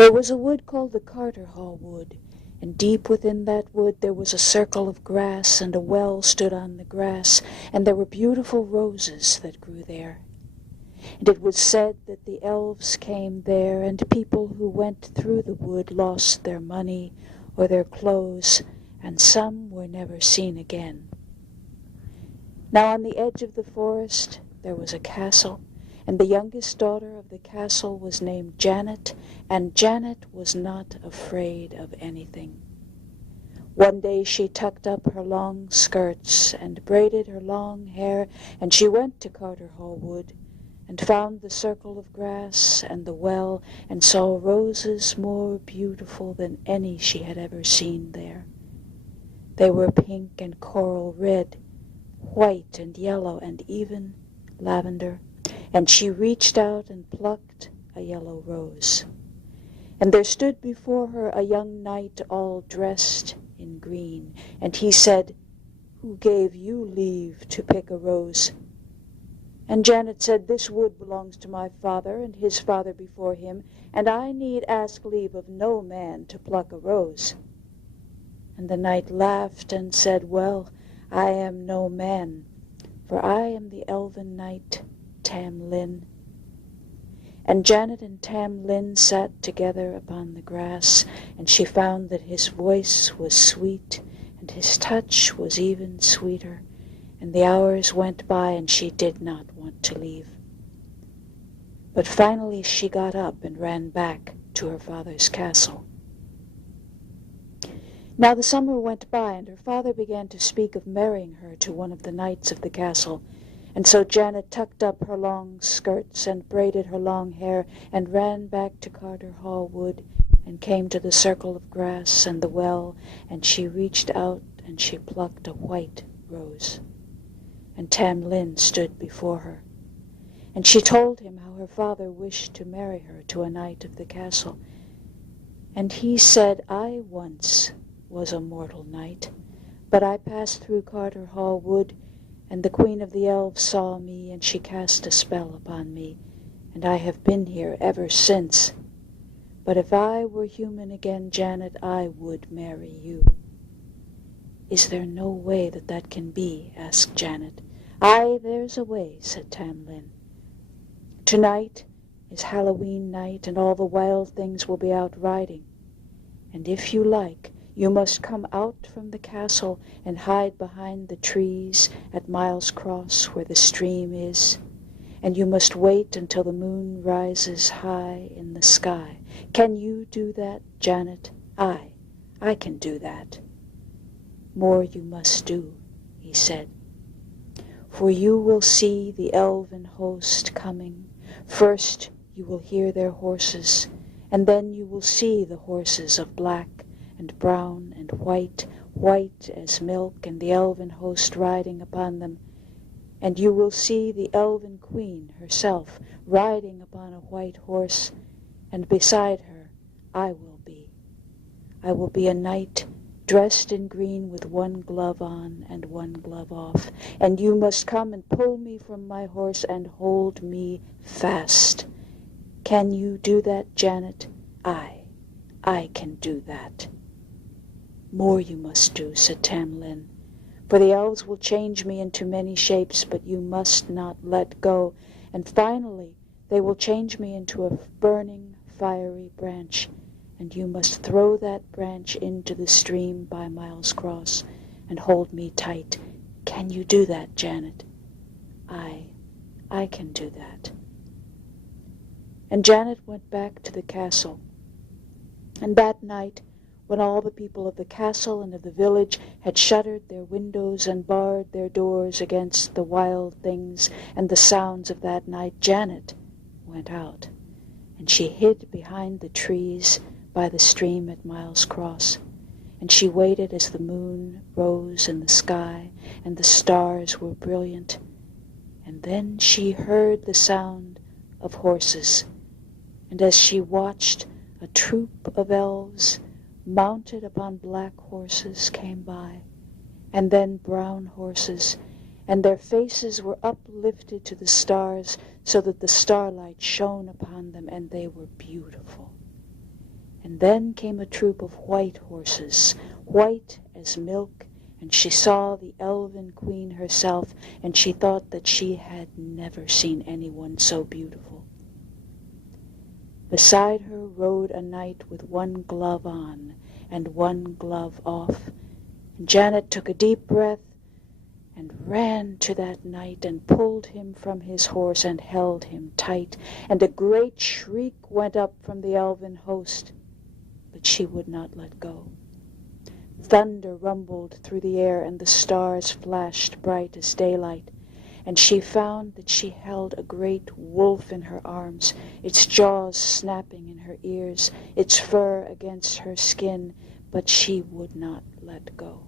There was a wood called the Carter Hall Wood, and deep within that wood there was a circle of grass, and a well stood on the grass, and there were beautiful roses that grew there. And it was said that the elves came there, and people who went through the wood lost their money or their clothes, and some were never seen again. Now on the edge of the forest there was a castle, and the youngest daughter of the castle was named Janet, and Janet was not afraid of anything. One day she tucked up her long skirts and braided her long hair, and she went to Carter Hall Wood, and found the circle of grass and the well, and saw roses more beautiful than any she had ever seen there. They were pink and coral red, white and yellow, and even lavender, and she reached out and plucked a yellow rose. And there stood before her a young knight all dressed in green, and he said, "Who gave you leave to pick a rose?" And Janet said, "This wood belongs to my father and his father before him, and I need ask leave of no man to pluck a rose." And the knight laughed and said, "Well, I am no man, for I am the elven knight Tamlin." And Janet and Tamlin sat together upon the grass, and she found that his voice was sweet, and his touch was even sweeter, and the hours went by, and she did not want to leave. But finally she got up and ran back to her father's castle. Now the summer went by, and her father began to speak of marrying her to one of the knights of the castle. And so Janet tucked up her long skirts and braided her long hair, and ran back to Carter Hall Wood, and came to the circle of grass and the well, and she reached out and she plucked a white rose. And Tamlin stood before her. And she told him how her father wished to marry her to a knight of the castle. And he said, "I once was a mortal knight, but I passed through Carter Hall Wood, and the Queen of the Elves saw me, and she cast a spell upon me, and I have been here ever since. But if I were human again, Janet, I would marry you." "Is there no way that that can be?" asked Janet. "Aye, there's a way," said Tamlin. "Tonight is Halloween night, and all the wild things will be out riding. And if you like, you must come out from the castle and hide behind the trees at Miles Cross where the stream is. And you must wait until the moon rises high in the sky. Can you do that, Janet?" "Aye, I can do that." "More you must do," he said. "For you will see the elven host coming. First you will hear their horses, and then you will see the horses of black and brown and white, white as milk, and the elven host riding upon them. And you will see the elven queen herself riding upon a white horse, and beside her I will be. I will be a knight dressed in green with one glove on and one glove off, and you must come and pull me from my horse and hold me fast. Can you do that, Janet?" "Aye, I can do that." "More you must do," said Tamlin, "for the elves will change me into many shapes, but you must not let go, and finally they will change me into a burning, fiery branch, and you must throw that branch into the stream by Miles Cross and hold me tight. Can you do that, Janet?" "Aye, I can do that." And Janet went back to the castle, and that night, when all the people of the castle and of the village had shuttered their windows and barred their doors against the wild things and the sounds of that night, Janet went out, and she hid behind the trees by the stream at Miles Cross, and she waited as the moon rose in the sky and the stars were brilliant, and then she heard the sound of horses, and as she watched, a troop of elves mounted upon black horses came by, and then brown horses, and their faces were uplifted to the stars so that the starlight shone upon them, and they were beautiful. And then came a troop of white horses, white as milk, and she saw the elven queen herself, and she thought that she had never seen anyone so beautiful. Beside her rode a knight with one glove on and one glove off, and Janet took a deep breath and ran to that knight and pulled him from his horse and held him tight, and a great shriek went up from the elven host, but she would not let go. Thunder rumbled through the air, and the stars flashed bright as daylight, and she found that she held a great wolf in her arms, its jaws snapping in her ears, its fur against her skin, but she would not let go.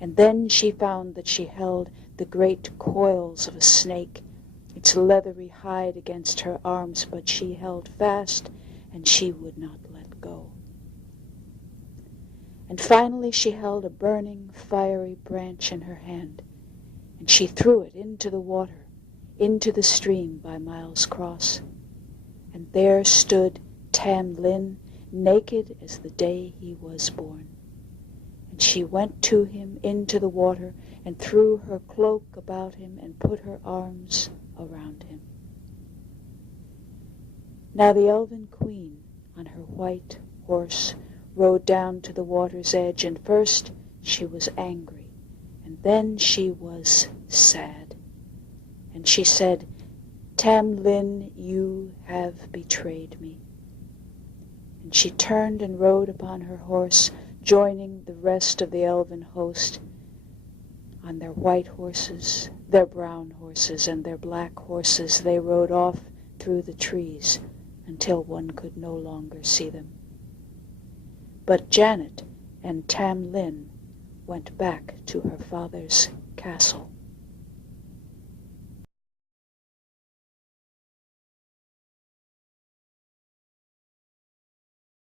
And then she found that she held the great coils of a snake, its leathery hide against her arms, but she held fast, and she would not let go. And finally she held a burning, fiery branch in her hand, and she threw it into the water, into the stream by Miles Cross. And there stood Tamlin, naked as the day he was born. And she went to him into the water and threw her cloak about him and put her arms around him. Now the elven queen on her white horse rode down to the water's edge, and first she was angry, and then she was sad. And she said, "Tamlin, you have betrayed me." And she turned and rode upon her horse, joining the rest of the elven host on their white horses, their brown horses, and their black horses. They rode off through the trees until one could no longer see them. But Janet and Tamlin went back to her father's castle.